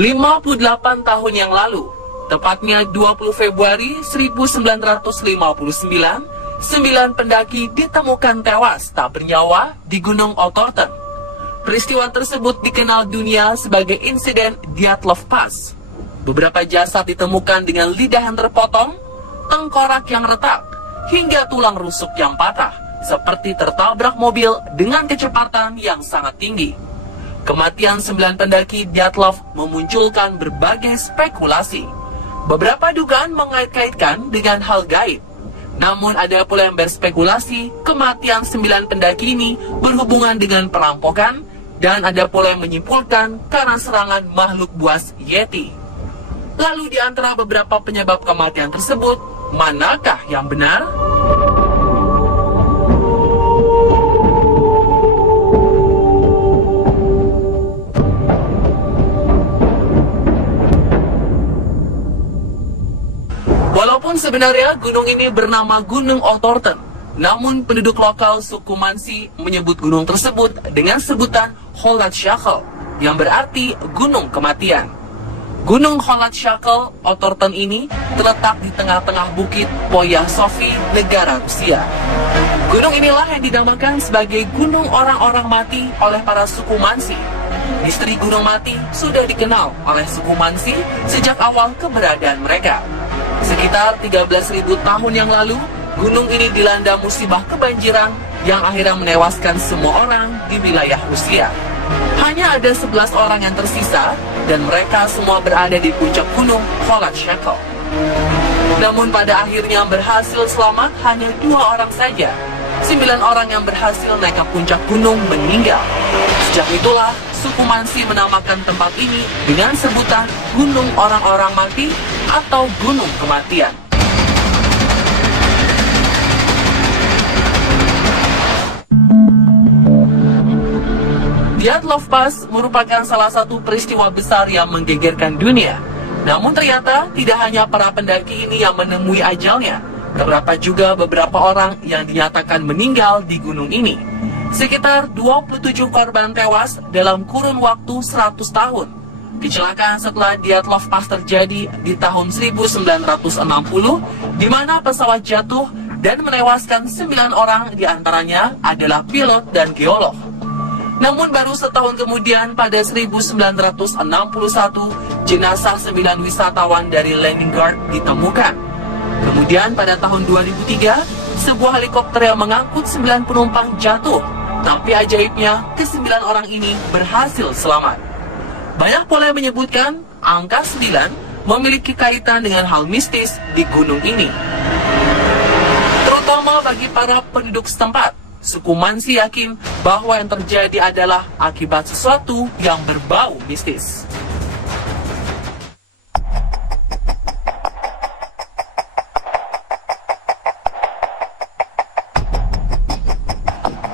58 tahun yang lalu, tepatnya 20 Februari 1959, 9 pendaki ditemukan tewas tak bernyawa di Gunung Otterton. Peristiwa tersebut dikenal dunia sebagai insiden Dyatlov Pass. Beberapa jasad ditemukan dengan lidah yang terpotong, tengkorak yang retak, hingga tulang rusuk yang patah, seperti tertabrak mobil dengan kecepatan yang sangat tinggi. Kematian 9 pendaki Dyatlov memunculkan berbagai spekulasi. Beberapa dugaan mengait-kaitkan dengan hal gaib. Namun ada pula yang berspekulasi kematian 9 pendaki ini berhubungan dengan perampokan, dan ada pula yang menyimpulkan karena serangan makhluk buas Yeti. Lalu di antara beberapa penyebab kematian tersebut, manakah yang benar? Walaupun sebenarnya gunung ini bernama Gunung Otterton, namun penduduk lokal suku Mansi menyebut gunung tersebut dengan sebutan Holat-Shakal, yang berarti gunung kematian. Gunung Holat-Shakal Otterton ini terletak di tengah-tengah bukit Poyas-Sofi, negara Rusia. Gunung inilah yang dinamakan sebagai Gunung Orang-Orang Mati oleh para suku Mansi. Misteri Gunung Mati sudah dikenal oleh suku Mansi sejak awal keberadaan mereka. Sekitar 13.000 tahun yang lalu, gunung ini dilanda musibah kebanjiran yang akhirnya menewaskan semua orang di wilayah Rusia. Hanya ada 11 orang yang tersisa, dan mereka semua berada di puncak gunung Holat-Shakal. Namun pada akhirnya berhasil selamat hanya 2 orang saja. 9 orang yang berhasil naik ke puncak gunung meninggal. Sejak itulah, suku Mansi menamakan tempat ini dengan sebutan Gunung Orang-Orang Mati atau Gunung Kematian. Dyatlov Pass merupakan salah satu peristiwa besar yang menggegerkan dunia. Namun ternyata tidak hanya para pendaki ini yang menemui ajalnya. Terdapat juga beberapa orang yang dinyatakan meninggal di gunung ini. Sekitar 27 korban tewas dalam kurun waktu 100 tahun. Kecelakaan setelah Dyatlov Pass terjadi di tahun 1960, di mana pesawat jatuh dan menewaskan 9 orang, diantaranya adalah pilot dan geolog. Namun baru setahun kemudian pada 1961, jenazah 9 wisatawan dari Leningrad ditemukan. Kemudian pada tahun 2003, sebuah helikopter yang mengangkut 9 penumpang jatuh. Tapi ajaibnya, ke-9 orang ini berhasil selamat. Banyak pula yang menyebutkan angka 9 memiliki kaitan dengan hal mistis di gunung ini. Terutama bagi para penduduk setempat, suku Mansi yakin bahwa yang terjadi adalah akibat sesuatu yang berbau mistis.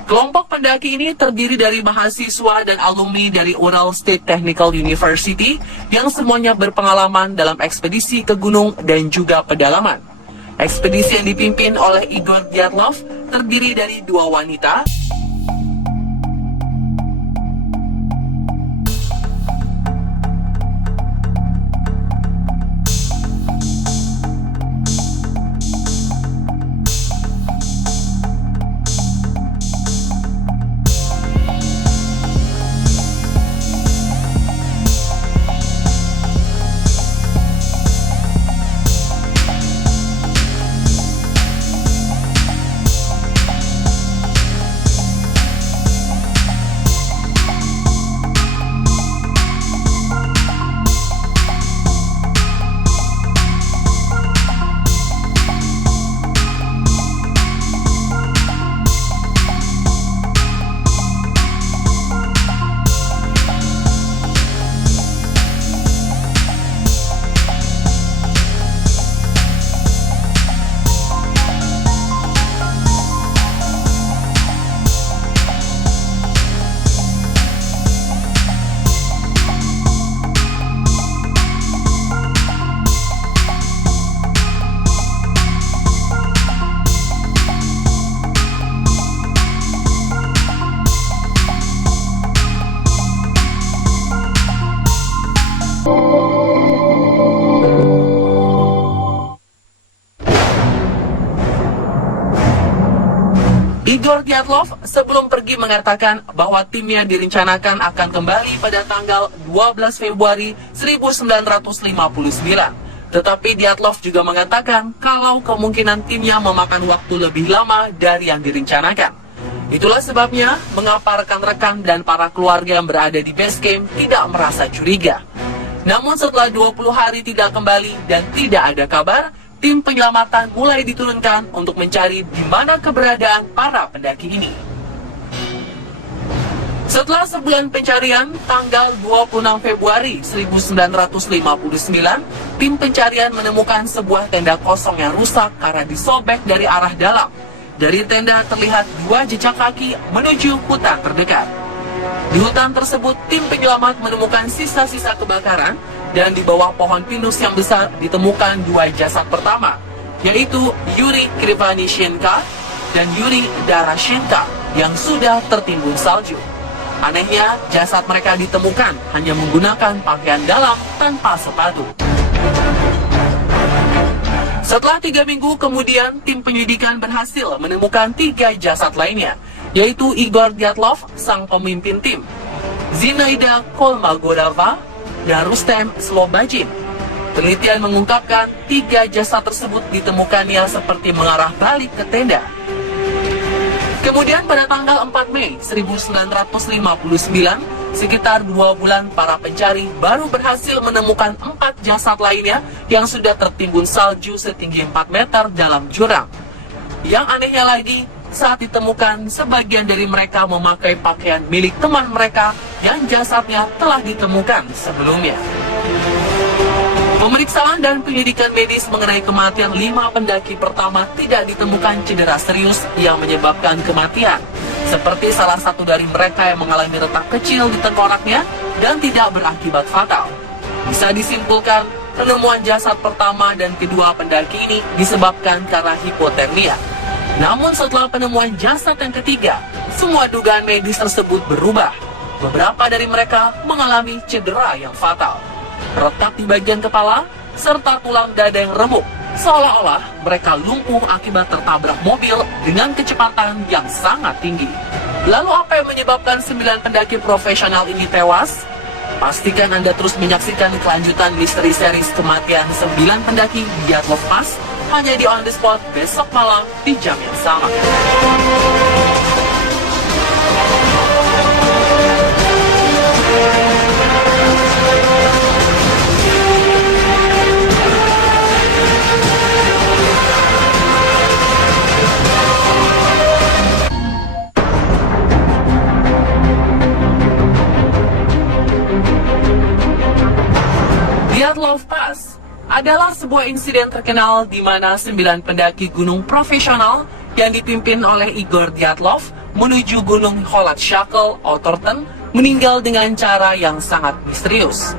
Kelompok pendaki ini terdiri dari mahasiswa dan alumni dari Ural State Technical University yang semuanya berpengalaman dalam ekspedisi ke gunung dan juga pedalaman. Ekspedisi yang dipimpin oleh Igor Dyatlov terdiri dari 2 wanita, Igor Dyatlov sebelum pergi mengatakan bahwa timnya direncanakan akan kembali pada tanggal 12 Februari 1959. Tetapi Dyatlov juga mengatakan kalau kemungkinan timnya memakan waktu lebih lama dari yang direncanakan. Itulah sebabnya mengapa rekan-rekan dan para keluarga yang berada di base camp tidak merasa curiga. Namun setelah 20 hari tidak kembali dan tidak ada kabar, tim penyelamatan mulai diturunkan untuk mencari di mana keberadaan para pendaki ini. Setelah sebulan pencarian, tanggal 26 Februari 1959, tim pencarian menemukan sebuah tenda kosong yang rusak karena disobek dari arah dalam. Dari tenda terlihat 2 jejak kaki menuju hutan terdekat. Di hutan tersebut, tim penyelamat menemukan sisa-sisa kebakaran dan di bawah pohon pinus yang besar ditemukan 2 jasad pertama, yaitu Yuri Krivanishenka dan Yuri Darashenka yang sudah tertimbun salju. Anehnya, jasad mereka ditemukan hanya menggunakan pakaian dalam tanpa sepatu. Setelah 3 minggu kemudian, tim penyelidikan berhasil menemukan 3 jasad lainnya, yaitu Igor Dyatlov, sang pemimpin tim, Zinaida Kolmogorova, dan Rustem Slobodin. Penelitian mengungkapkan 3 jasad tersebut ditemukannya seperti mengarah balik ke tenda. Kemudian pada tanggal 4 Mei 1959, sekitar 2 bulan para pencari baru berhasil menemukan 4 jasad lainnya yang sudah tertimbun salju setinggi 4 meter dalam jurang. Yang anehnya lagi, saat ditemukan, sebagian dari mereka memakai pakaian milik teman mereka yang jasadnya telah ditemukan sebelumnya. Pemeriksaan dan penyelidikan medis mengenai kematian 5 pendaki pertama tidak ditemukan cedera serius yang menyebabkan kematian, seperti salah satu dari mereka yang mengalami retak kecil di tengkoraknya dan tidak berakibat fatal. Bisa disimpulkan, penemuan jasad pertama dan kedua pendaki ini disebabkan karena hipotermia. Namun setelah penemuan jasad yang ketiga, semua dugaan medis tersebut berubah. Beberapa dari mereka mengalami cedera yang fatal, retak di bagian kepala, serta tulang dada yang remuk, seolah-olah mereka lumpuh akibat tertabrak mobil dengan kecepatan yang sangat tinggi. Lalu apa yang menyebabkan 9 pendaki profesional ini tewas? Pastikan Anda terus menyaksikan kelanjutan misteri series kematian 9 pendaki Dyatlov Pass hanya di On The Spot besok malam di jam yang sama. Dyatlov Pass adalah sebuah insiden terkenal di mana 9 pendaki gunung profesional yang dipimpin oleh Igor Dyatlov menuju gunung Holat-Shakhl, Otterton, meninggal dengan cara yang sangat misterius.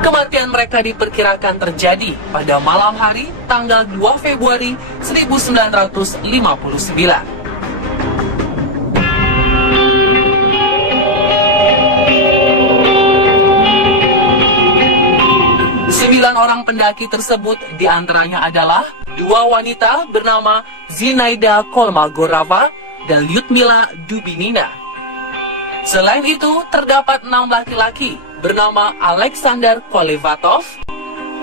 Kematian mereka diperkirakan terjadi pada malam hari tanggal 2 Februari 1959. 9 orang pendaki tersebut diantaranya adalah 2 wanita bernama Zinaida Kolmogorova dan Lyudmila Dubinina. Selain itu, terdapat 6 laki-laki bernama Alexander Kolevatov,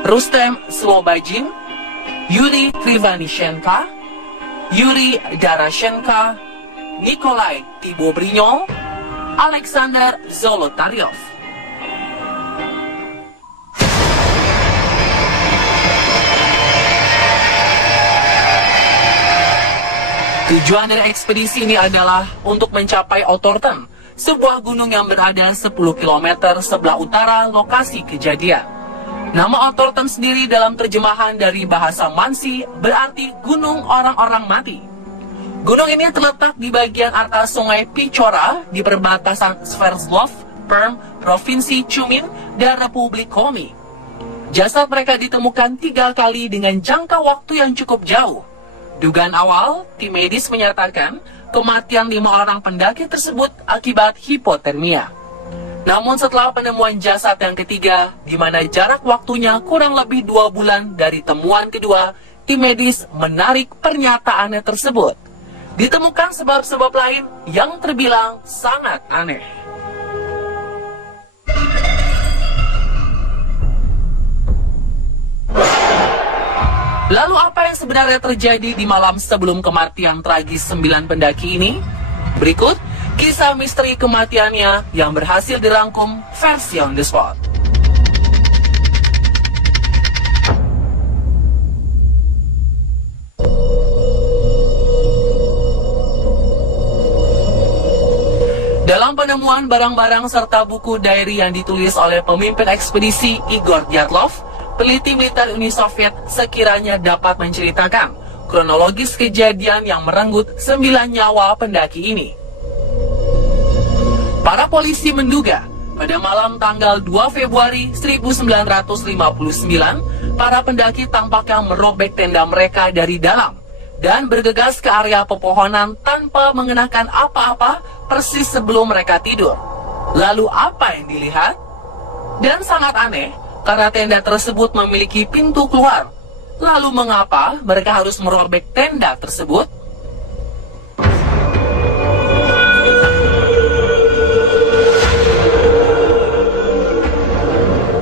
Rustem Slobodin, Yuri Krivanishenka, Yuri Darashenka, Nikolai Tibobrinyol, Alexander Zolotaryov. Tujuan dari ekspedisi ini adalah untuk mencapai Otterton, sebuah gunung yang berada 10 km sebelah utara lokasi kejadian. Nama Otterton sendiri dalam terjemahan dari bahasa Mansi berarti gunung orang-orang mati. Gunung ini terletak di bagian atas sungai Pichora di perbatasan Sverdlov, Perm, Provinsi Chumin, dan Republik Komi. Jasad mereka ditemukan 3 kali dengan jangka waktu yang cukup jauh. Dugaan awal, tim medis menyatakan kematian 5 orang pendaki tersebut akibat hipotermia. Namun setelah penemuan jasad yang ketiga, di mana jarak waktunya kurang lebih 2 bulan dari temuan kedua, tim medis menarik pernyataannya tersebut. ditemukan sebab-sebab lain yang terbilang sangat aneh. Lalu apa yang sebenarnya terjadi di malam sebelum kematian tragis 9 pendaki ini? Berikut kisah misteri kematiannya yang berhasil dirangkum versi on the spot. Dalam penemuan barang-barang serta buku diary yang ditulis oleh pemimpin ekspedisi Igor Dyatlov, peneliti militer Uni Soviet sekiranya dapat menceritakan kronologis kejadian yang merenggut 9 nyawa pendaki ini. Para polisi menduga pada malam tanggal 2 Februari 1959, para pendaki tampaknya merobek tenda mereka dari dalam dan bergegas ke area pepohonan tanpa mengenakan apa-apa persis sebelum mereka tidur. Lalu apa yang dilihat? Dan sangat aneh, karena tenda tersebut memiliki pintu keluar. Lalu mengapa mereka harus merobek tenda tersebut?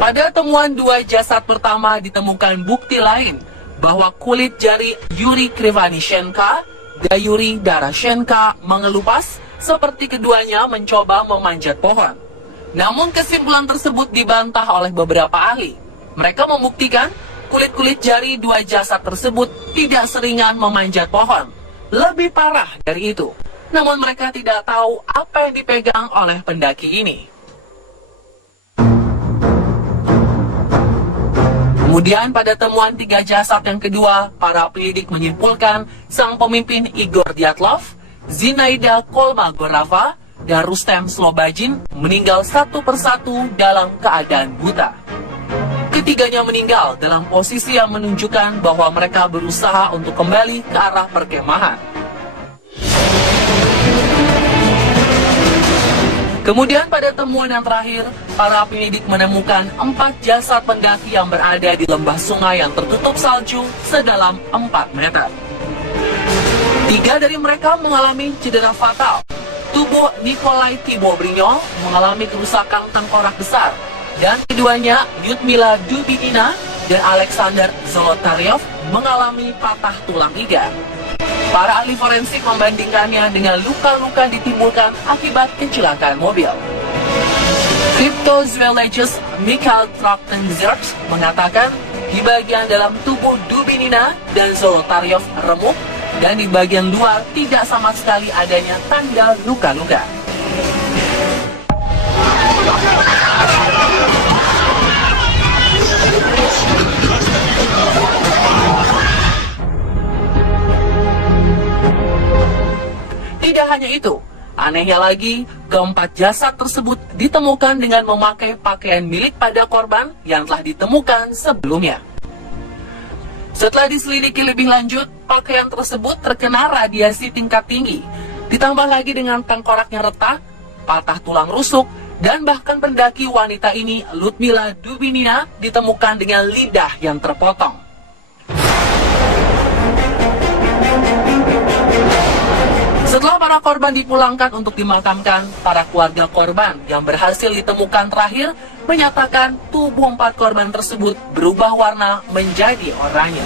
Pada temuan 2 jasad pertama ditemukan bukti lain bahwa kulit jari Yuri Krivanishenka dan Yuri Darashenka mengelupas seperti keduanya mencoba memanjat pohon. Namun kesimpulan tersebut dibantah oleh beberapa ahli. Mereka membuktikan kulit-kulit jari 2 jasad tersebut tidak seringan memanjat pohon. Lebih parah dari itu. Namun mereka tidak tahu apa yang dipegang oleh pendaki ini. Kemudian pada temuan 3 jasad yang kedua, para penyidik menyimpulkan sang pemimpin Igor Dyatlov, Zinaida Kolmogorova, dan Rustem Slobodin meninggal satu persatu dalam keadaan buta. Ketiganya meninggal dalam posisi yang menunjukkan bahwa mereka berusaha untuk kembali ke arah perkemahan. Kemudian pada temuan yang terakhir, para penyidik menemukan 4 jasad pendaki yang berada di lembah sungai yang tertutup salju sedalam 4 meter. 3 dari mereka mengalami cedera fatal. Tubuh Nikolai Thibeaux-Brignol mengalami kerusakan tengkorak besar, dan keduanya, Lyudmila Dubinina dan Alexander Zolotaryov, mengalami patah tulang iga. Para ahli forensik membandingkannya dengan luka-luka ditimbulkan akibat kecelakaan mobil. Cryptozoologist Mikhail Trokhtenzersk mengatakan di bagian dalam tubuh Dubinina dan Zolotaryov remuk, dan di bagian luar tidak sama sekali adanya tanda luka-luka. Tidak hanya itu, anehnya lagi, keempat jasad tersebut ditemukan dengan memakai pakaian milik pada korban yang telah ditemukan sebelumnya. Setelah diselidiki lebih lanjut, pakaian tersebut terkena radiasi tingkat tinggi, ditambah lagi dengan tengkoraknya retak, patah tulang rusuk, dan bahkan pendaki wanita ini, Lyudmila Dubinina, ditemukan dengan lidah yang terpotong. Setelah para korban dipulangkan untuk dimakamkan, para keluarga korban yang berhasil ditemukan terakhir menyatakan tubuh 4 korban tersebut berubah warna menjadi oranye.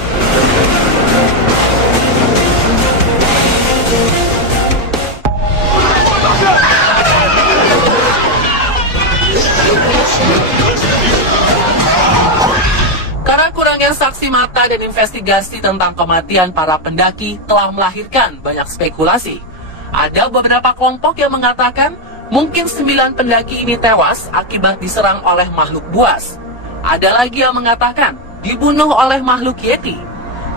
Karena kurangnya saksi mata dan investigasi tentang kematian para pendaki telah melahirkan banyak spekulasi. Ada beberapa kelompok yang mengatakan mungkin 9 pendaki ini tewas akibat diserang oleh makhluk buas. Ada lagi yang mengatakan dibunuh oleh makhluk Yeti.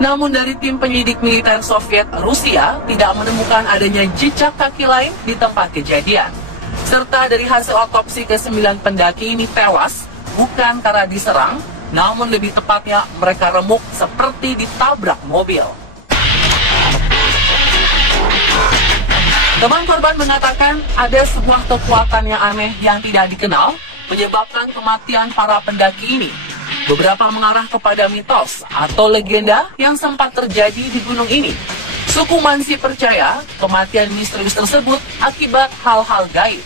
Namun dari tim penyidik militer Soviet Rusia tidak menemukan adanya jejak kaki lain di tempat kejadian. Serta dari hasil otopsi ke-9 pendaki ini tewas bukan karena diserang, namun lebih tepatnya mereka remuk seperti ditabrak mobil. Teman korban mengatakan ada sebuah kekuatan yang aneh yang tidak dikenal menyebabkan kematian para pendaki ini. Beberapa mengarah kepada mitos atau legenda yang sempat terjadi di gunung ini. Suku Mansi percaya kematian misterius tersebut akibat hal-hal gaib.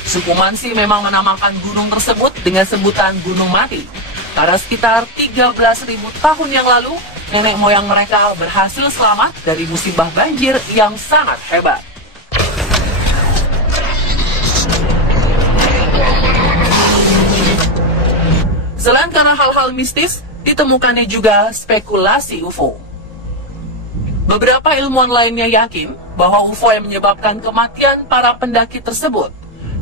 Suku Mansi memang menamakan gunung tersebut dengan sebutan Gunung Mati. Karena sekitar 13.000 tahun yang lalu, nenek moyang mereka berhasil selamat dari musibah banjir yang sangat hebat. Selain karena hal-hal mistis, ditemukannya juga spekulasi UFO. Beberapa ilmuwan lainnya yakin bahwa UFO yang menyebabkan kematian para pendaki tersebut.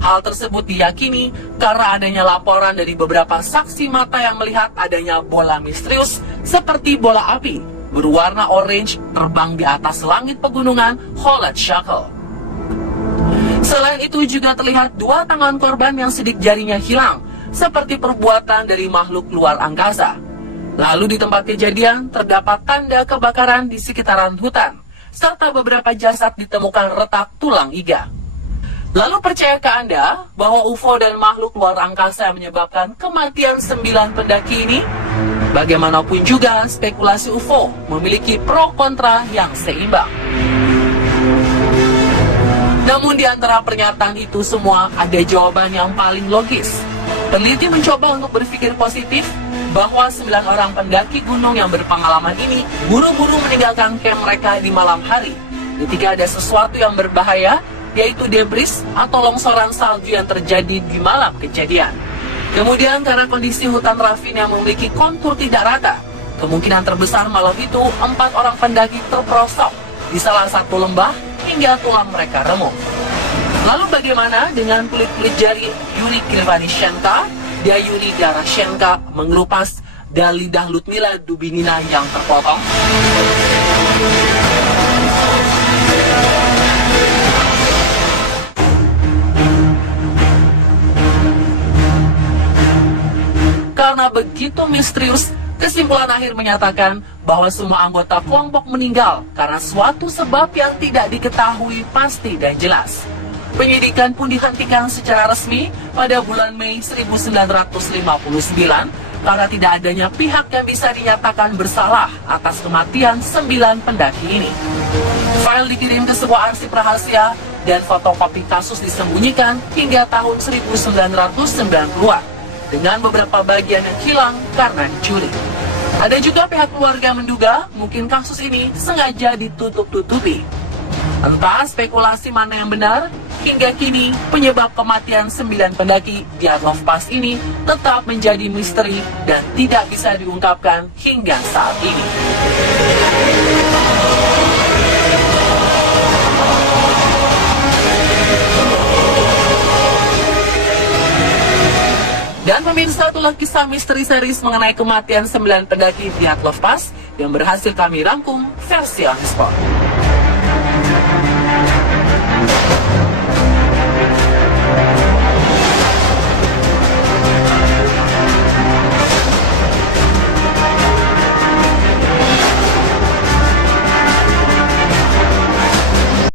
Hal tersebut diyakini karena adanya laporan dari beberapa saksi mata yang melihat adanya bola misterius seperti bola api berwarna orange terbang di atas langit pegunungan Holat Shakal. Selain itu juga terlihat dua tangan korban yang sidik jarinya hilang, seperti perbuatan dari makhluk luar angkasa. Lalu di tempat kejadian terdapat tanda kebakaran di sekitaran hutan, serta beberapa jasad ditemukan retak tulang iga. Lalu percayakah Anda bahwa UFO dan makhluk luar angkasa yang menyebabkan kematian 9 pendaki ini? Bagaimanapun juga, spekulasi UFO memiliki pro kontra yang seimbang. Namun di antara pernyataan itu semua ada jawaban yang paling logis. Peneliti mencoba untuk berpikir positif bahwa 9 orang pendaki gunung yang berpengalaman ini buru-buru meninggalkan camp mereka di malam hari ketika ada sesuatu yang berbahaya, yaitu debris atau longsoran salju yang terjadi di malam kejadian. Kemudian karena kondisi hutan Ravin yang memiliki kontur tidak rata, kemungkinan terbesar malam itu 4 orang pendaki terperosok di salah satu lembah hingga tulang mereka remuk. Lalu bagaimana dengan kulit-kulit jari Yuri Krivanishenka dan Yuri Garashenka mengelupas dan lidah Ludmila Dubinina yang terpotong? Karena begitu misterius, kesimpulan akhir menyatakan bahwa semua anggota kelompok meninggal karena suatu sebab yang tidak diketahui pasti dan jelas. Penyidikan pun dihentikan secara resmi pada bulan Mei 1959 karena tidak adanya pihak yang bisa dinyatakan bersalah atas kematian 9 pendaki ini. File dikirim ke sebuah arsip rahasia dan fotokopi kasus disembunyikan hingga tahun 1990-an dengan beberapa bagian yang hilang karena dicuri. Ada juga pihak keluarga menduga mungkin kasus ini sengaja ditutup-tutupi. Entah spekulasi mana yang benar, hingga kini penyebab kematian 9 pendaki di Dyatlov Pass ini tetap menjadi misteri dan tidak bisa diungkapkan hingga saat ini. Dan pemirsa, itulah kisah misteri series mengenai kematian 9 pendaki di Dyatlov Pass yang berhasil kami rangkum versi on the spot.